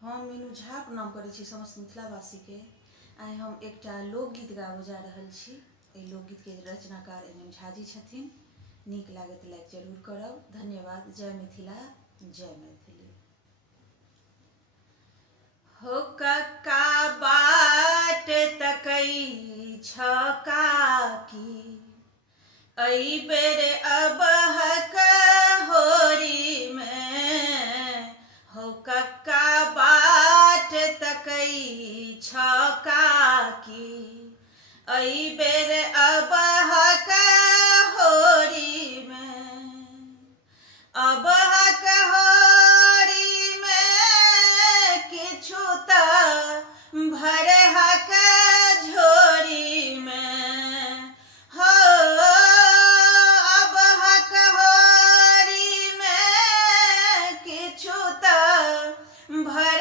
हम मीनू झा प्रणाम करै छी समस्त मिथिलावासी के। आइ हम एकटा लोकगीत गाबऽ जा रहल छी। एहि लोकगीत के रचनाकार एम झा जी छथिन। नीक लागे तो लाइक जरूर करब। धन्यवाद। जय मिथिला, जय मैथिली। हो कक्का बाट तकई छ काकी, अई बेर अबहक होरी में। हो कक्का बाट तकई छ काकी, अई बेर अबहक होरी में। अबहक होरी में किछु त भरहक झोरी में। हो अबहक होरी में किछु त भर